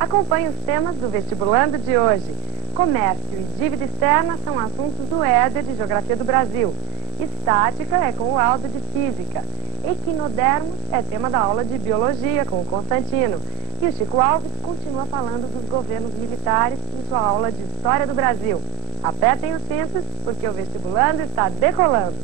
Acompanhe os temas do vestibulando de hoje. Comércio e dívida externa são assuntos do Éder de Geografia do Brasil. Estática é com o Aldo de Física. Equinodermos é tema da aula de Biologia com o Constantino. E o Chico Alves continua falando dos governos militares em sua aula de História do Brasil. Apertem os cintos, porque o vestibulando está decolando.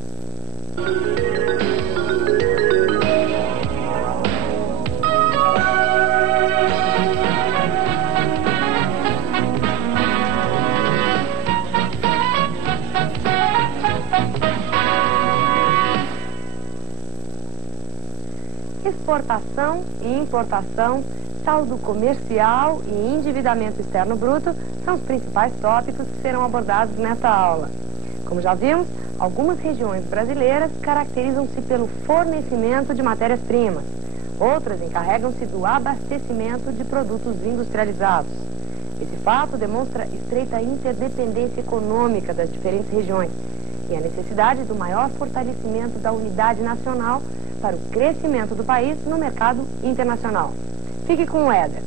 Exportação e importação, saldo comercial e endividamento externo bruto são os principais tópicos que serão abordados nesta aula. Como já vimos, algumas regiões brasileiras caracterizam-se pelo fornecimento de matérias-primas. Outras encarregam-se do abastecimento de produtos industrializados. Esse fato demonstra estreita interdependência econômica das diferentes regiões e a necessidade do maior fortalecimento da unidade nacional para o crescimento do país no mercado internacional. Fique com o Éder.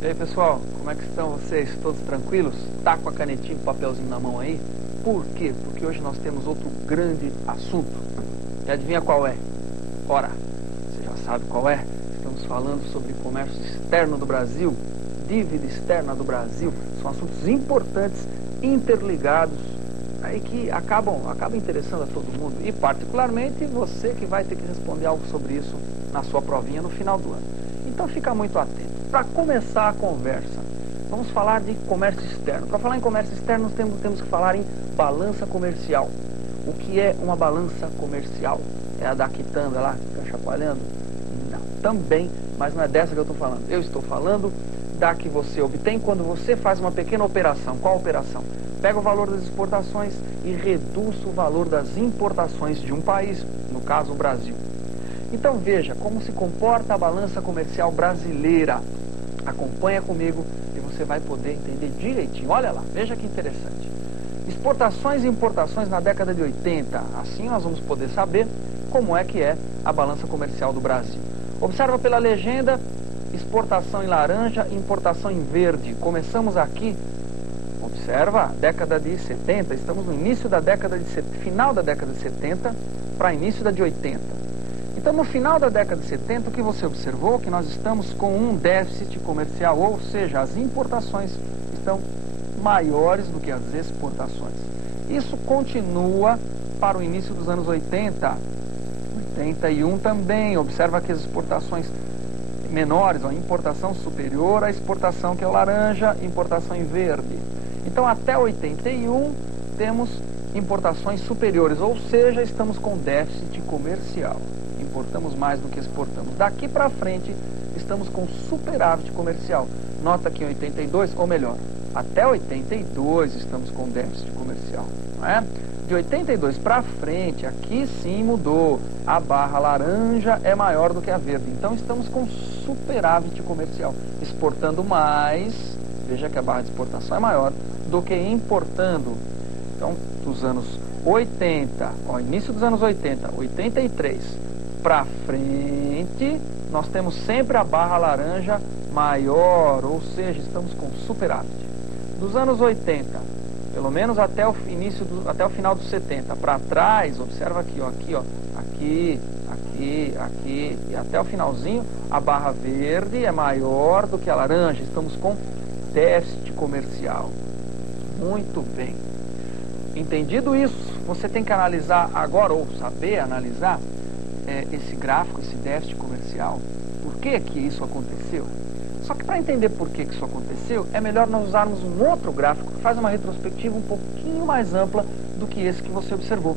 E aí, pessoal, como é que estão vocês? Todos tranquilos? Tá com a canetinha e o papelzinho na mão aí? Por quê? Porque hoje nós temos outro grande assunto. E adivinha qual é? Ora, você já sabe qual é? Estamos falando sobre comércio externo do Brasil, dívida externa do Brasil. São assuntos importantes, interligados, aí que acabam interessando a todo mundo. E particularmente você que vai ter que responder algo sobre isso na sua provinha no final do ano. Então fica muito atento. Para começar a conversa, vamos falar de comércio externo. Para falar em comércio externo, temos que falar em balança comercial. O que é uma balança comercial? É a da quitanda lá, que fica chacoalhando? Não, também, mas não é dessa que eu estou falando. Eu estou falando da que você obtém quando você faz uma pequena operação. Qual operação? Pega o valor das exportações e reduz o valor das importações de um país, no caso o Brasil. Então veja como se comporta a balança comercial brasileira. Acompanha comigo e você vai poder entender direitinho. Olha lá, veja que interessante. Exportações e importações na década de 80. Assim nós vamos poder saber como é que é a balança comercial do Brasil. Observa pela legenda, exportação em laranja e importação em verde. Começamos aqui. Observa, década de 70, estamos no início da década de final da década de 70 para início da de 80. Então, no final da década de 70, o que você observou? Que nós estamos com um déficit comercial, ou seja, as importações estão maiores do que as exportações. Isso continua para o início dos anos 80, 81 também. Observa que as exportações menores, a importação superior à exportação, que é o laranja, importação em verde. Então, até 81, temos importações superiores, ou seja, estamos com déficit comercial. Importamos mais do que exportamos. Daqui para frente, estamos com superávit comercial. Nota que em 82, ou melhor, até 82 estamos com déficit comercial. Não é? De 82 para frente, aqui sim mudou. A barra laranja é maior do que a verde. Então, estamos com superávit comercial. Exportando mais, veja que a barra de exportação é maior do que importando. Então, dos anos 80, início dos anos 80, 83 para frente, nós temos sempre a barra laranja maior, ou seja, estamos com superávit. Dos anos 80, pelo menos até o final dos 70, para trás, observa aqui, aqui e até o finalzinho, a barra verde é maior do que a laranja, estamos com déficit comercial. Muito bem. Entendido isso, você tem que analisar agora, ou saber analisar, esse gráfico, esse déficit comercial. Por que que isso aconteceu? Só que para entender por que isso aconteceu, é melhor nós usarmos um outro gráfico que faz uma retrospectiva um pouquinho mais ampla do que esse que você observou.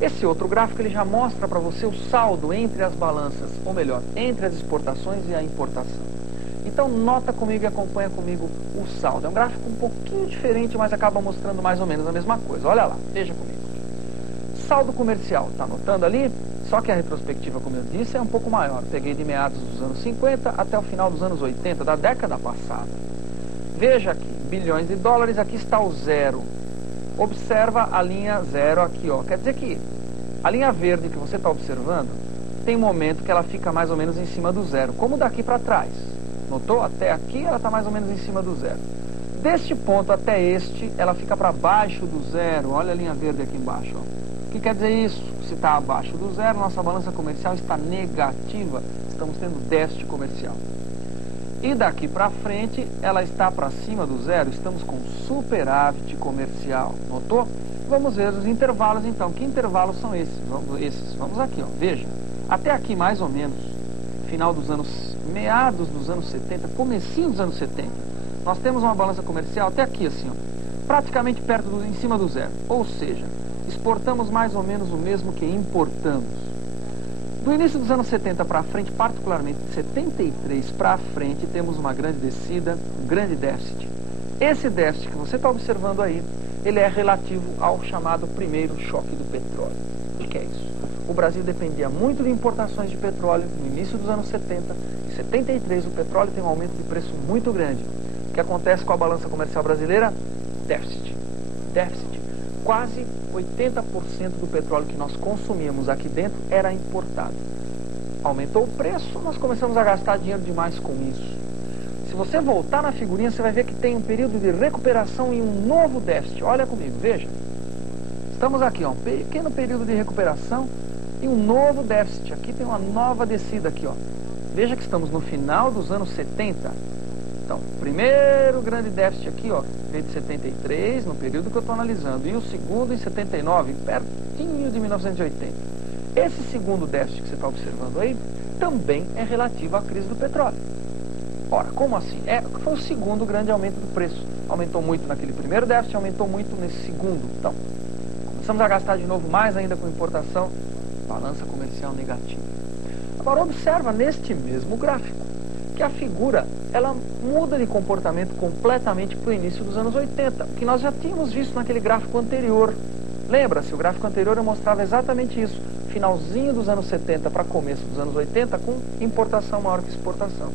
Esse outro gráfico ele já mostra para você o saldo entre as balanças, ou melhor, entre as exportações e a importação. Então nota comigo e acompanha comigo o saldo. É um gráfico um pouquinho diferente, mas acaba mostrando mais ou menos a mesma coisa. Olha lá, veja comigo. Saldo comercial, está anotando ali? Só que a retrospectiva, como eu disse, é um pouco maior. Peguei de meados dos anos 50 até o final dos anos 80, da década passada. Veja aqui, bilhões de dólares, aqui está o zero. Observa a linha zero aqui, ó. Quer dizer que a linha verde que você está observando, tem um momento que ela fica mais ou menos em cima do zero, como daqui para trás. Notou? Até aqui ela está mais ou menos em cima do zero. Deste ponto até este, ela fica para baixo do zero. Olha a linha verde aqui embaixo. Ó. O que quer dizer isso? Se está abaixo do zero, nossa balança comercial está negativa. Estamos tendo déficit comercial. E daqui para frente, ela está para cima do zero. Estamos com superávit comercial. Notou? Vamos ver os intervalos então. Que intervalos são esses? Vamos aqui, ó. Veja. Até aqui mais ou menos, final dos anos, meados dos anos 70, comecinho dos anos 70, nós temos uma balança comercial até aqui assim, ó, praticamente em cima do zero. Ou seja, exportamos mais ou menos o mesmo que importamos. Do início dos anos 70 para frente, particularmente de 73 para frente, temos uma grande descida, um grande déficit. Esse déficit que você está observando aí, ele é relativo ao chamado primeiro choque do petróleo. O que é isso? O Brasil dependia muito de importações de petróleo no início dos anos 70. Em 73, o petróleo tem um aumento de preço muito grande. O que acontece com a balança comercial brasileira? Déficit. Déficit. Quase 80% do petróleo que nós consumíamos aqui dentro era importado. Aumentou o preço, nós começamos a gastar dinheiro demais com isso. Se você voltar na figurinha, você vai ver que tem um período de recuperação e um novo déficit. Olha comigo, veja. Estamos aqui, ó, um pequeno período de recuperação e um novo déficit. Aqui tem uma nova descida aqui, ó. Veja que estamos no final dos anos 70. Então, o primeiro grande déficit aqui, ó, veio de 73, no período que eu estou analisando, e o segundo em 79, pertinho de 1980. Esse segundo déficit que você está observando aí, também é relativo à crise do petróleo. Ora, como assim? Foi o segundo grande aumento do preço. Aumentou muito naquele primeiro déficit, aumentou muito nesse segundo. Então, começamos a gastar de novo mais ainda com importação, balança comercial negativa. Agora observa neste mesmo gráfico que a figura ela muda de comportamento completamente para o início dos anos 80, o que nós já tínhamos visto naquele gráfico anterior. Lembra-se, o gráfico anterior eu mostrava exatamente isso, finalzinho dos anos 70 para começo dos anos 80 com importação maior que exportação.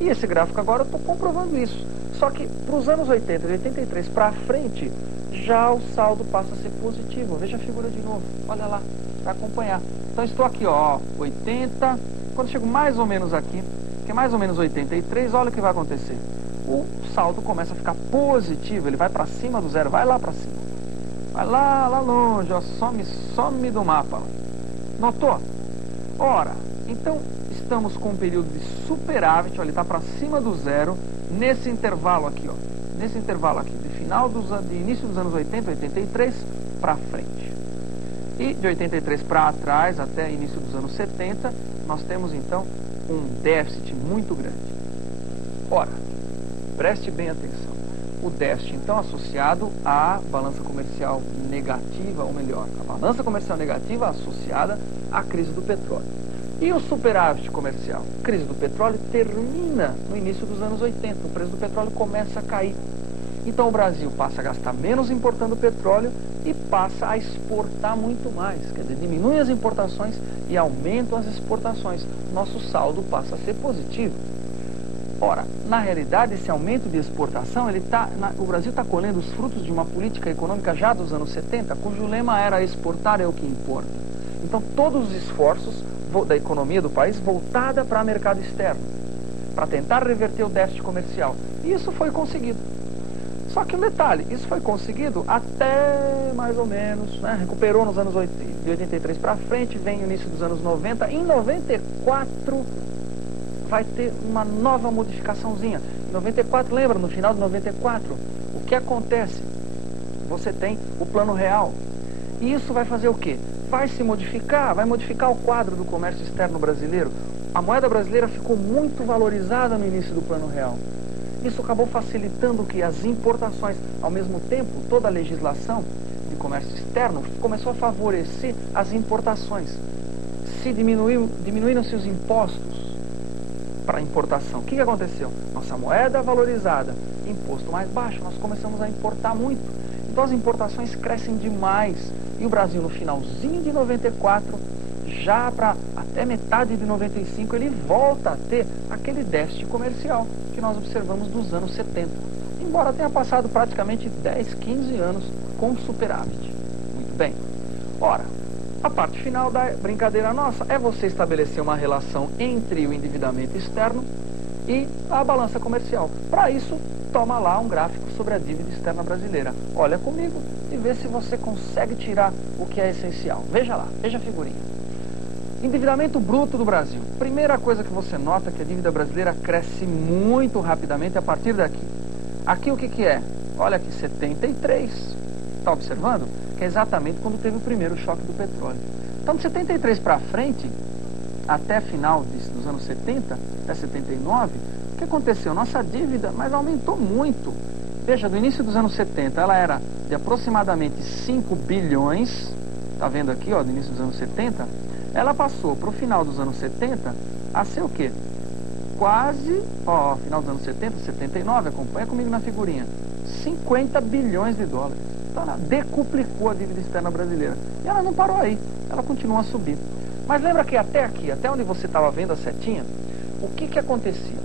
E esse gráfico agora eu estou comprovando isso. Só que para os anos 80 de 83 para frente, já o saldo passa a ser positivo. Veja a figura de novo, olha lá, para acompanhar. Então estou aqui, ó, 80, quando chego mais ou menos aqui, que é mais ou menos 83, olha o que vai acontecer. O saldo começa a ficar positivo, ele vai para cima do zero, vai lá para cima. Vai lá longe, ó, some do mapa. Notou? Ora, então estamos com um período de superávit, ó, ele está para cima do zero, nesse intervalo aqui, ó. Nesse intervalo aqui, de início dos anos 80, 83, para frente. E de 83 para trás, até início dos anos 70, nós temos então um déficit muito grande. Ora, preste bem atenção. O déficit, então, associado à balança comercial negativa, ou melhor, a balança comercial negativa associada à crise do petróleo. E o superávit comercial? A crise do petróleo termina no início dos anos 80, o preço do petróleo começa a cair. Então o Brasil passa a gastar menos importando petróleo e passa a exportar muito mais. Quer dizer, diminui as importações e aumentam as exportações. Nosso saldo passa a ser positivo. Ora, na realidade, esse aumento de exportação, o Brasil está colhendo os frutos de uma política econômica já dos anos 70, cujo lema era exportar é o que importa. Então todos os esforços da economia do país voltada para o mercado externo, para tentar reverter o déficit comercial. E isso foi conseguido. Só que um detalhe, isso foi conseguido até mais ou menos, né, recuperou nos anos 80, de 83 para frente, vem o início dos anos 90, em 94 vai ter uma nova modificaçãozinha. Em 94, lembra, no final de 94, o que acontece? Você tem o Plano Real. E isso vai fazer o quê? Vai se modificar, vai modificar o quadro do comércio externo brasileiro. A moeda brasileira ficou muito valorizada no início do Plano Real. Isso acabou facilitando que as importações, ao mesmo tempo, toda a legislação de comércio externo começou a favorecer as importações. Diminuíram-se os impostos para a importação. O que aconteceu? Nossa moeda valorizada, imposto mais baixo, nós começamos a importar muito. Então as importações crescem demais. E o Brasil, no finalzinho de 94, já para até metade de 95, ele volta a ter aquele déficit comercial que nós observamos dos anos 70. Embora tenha passado praticamente 10, 15 anos com superávit. Muito bem. Ora, a parte final da brincadeira nossa é você estabelecer uma relação entre o endividamento externo e a balança comercial. Para isso, toma lá um gráfico sobre a dívida externa brasileira. Olha comigo e vê se você consegue tirar o que é essencial. Veja lá, veja a figurinha. Endividamento bruto do Brasil. Primeira coisa que você nota é que a dívida brasileira cresce muito rapidamente a partir daqui. Aqui o que é? Olha aqui, 73. Está observando? Que é exatamente quando teve o primeiro choque do petróleo. Então, de 73 para frente, até final dos anos 70, até 79, o que aconteceu? Nossa dívida, mas aumentou muito. Veja, do início dos anos 70, ela era de aproximadamente 5 bilhões, está vendo aqui, ó, do início dos anos 70, ela passou para o final dos anos 70 a ser o quê? Quase, ó, final dos anos 70, 79, acompanha comigo na figurinha, 50 bilhões de dólares. Então ela decuplicou a dívida externa brasileira. E ela não parou aí, ela continua a subir. Mas lembra que até aqui, até onde você estava vendo a setinha, o que acontecia?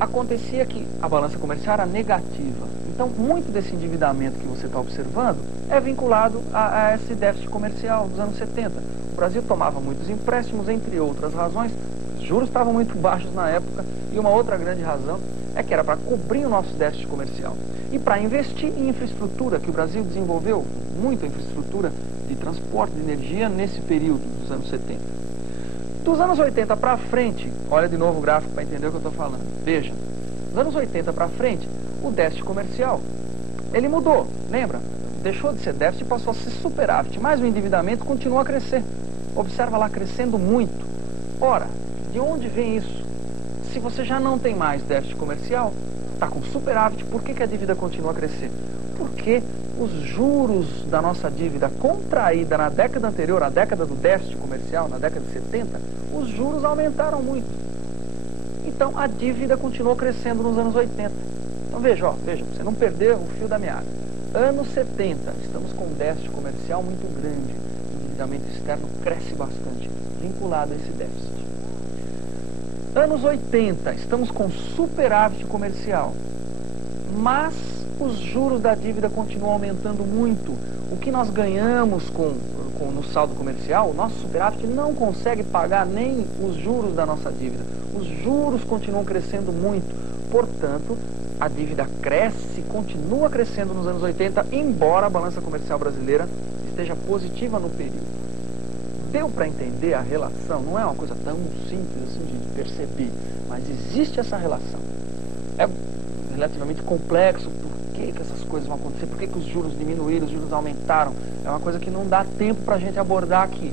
Acontecia que a balança comercial era negativa. Então, muito desse endividamento que você está observando é vinculado a esse déficit comercial dos anos 70. O Brasil tomava muitos empréstimos, entre outras razões. Os juros estavam muito baixos na época e uma outra grande razão é que era para cobrir o nosso déficit comercial e para investir em infraestrutura, que o Brasil desenvolveu muita infraestrutura de transporte, de energia nesse período dos anos 70. Dos anos 80 para frente, olha de novo o gráfico para entender o que eu estou falando. Veja, dos anos 80 para frente, o déficit comercial, ele mudou, lembra? Deixou de ser déficit e passou a ser superávit, mas o endividamento continua a crescer. Observa lá, crescendo muito. Ora, de onde vem isso? Se você já não tem mais déficit comercial, está com superávit, por que a dívida continua a crescer? Porque os juros da nossa dívida contraída na década anterior, a década do déficit comercial, na década de 70, os juros aumentaram muito. Então a dívida continuou crescendo nos anos 80. Então veja, para você não perder o fio da meada. Anos 70, estamos com um déficit comercial muito grande. O endividamento externo cresce bastante, vinculado a esse déficit. Anos 80, estamos com superávit comercial, mas os juros da dívida continuam aumentando muito. O que nós ganhamos no saldo comercial, o nosso superávit não consegue pagar nem os juros da nossa dívida. Os juros continuam crescendo muito. Portanto, a dívida cresce, continua crescendo nos anos 80, embora a balança comercial brasileira esteja positiva no período. Deu para entender a relação? Não é uma coisa tão simples assim de perceber, mas existe essa relação. É relativamente complexo. Por que essas coisas vão acontecer? Por que os juros diminuíram, os juros aumentaram? É uma coisa que não dá tempo para a gente abordar aqui.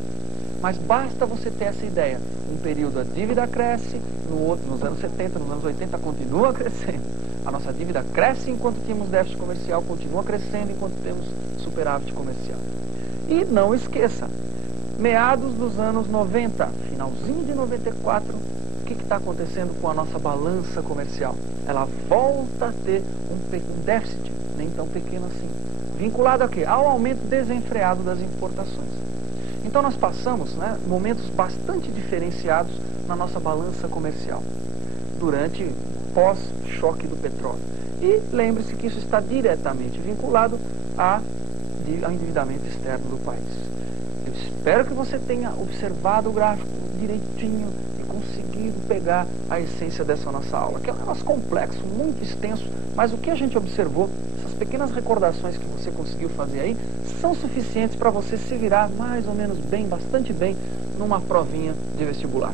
Mas basta você ter essa ideia. Um período a dívida cresce, no outro, nos anos 70, nos anos 80, continua crescendo. A nossa dívida cresce enquanto temos déficit comercial, continua crescendo enquanto temos superávit comercial. E não esqueça, meados dos anos 90, finalzinho de 94, o que está acontecendo com a nossa balança comercial? Ela volta a ter um déficit, nem tão pequeno assim, vinculado a quê? Ao aumento desenfreado das importações. Então nós passamos, momentos bastante diferenciados na nossa balança comercial, durante pós-choque do petróleo. E lembre-se que isso está diretamente vinculado ao endividamento externo do país. Eu espero que você tenha observado o gráfico direitinho e conseguido pegar a essência dessa nossa aula, que é um negócio complexo, muito extenso, mas o que a gente observou, essas pequenas recordações que você conseguiu fazer aí, são suficientes para você se virar mais ou menos bem, bastante bem, numa provinha de vestibular.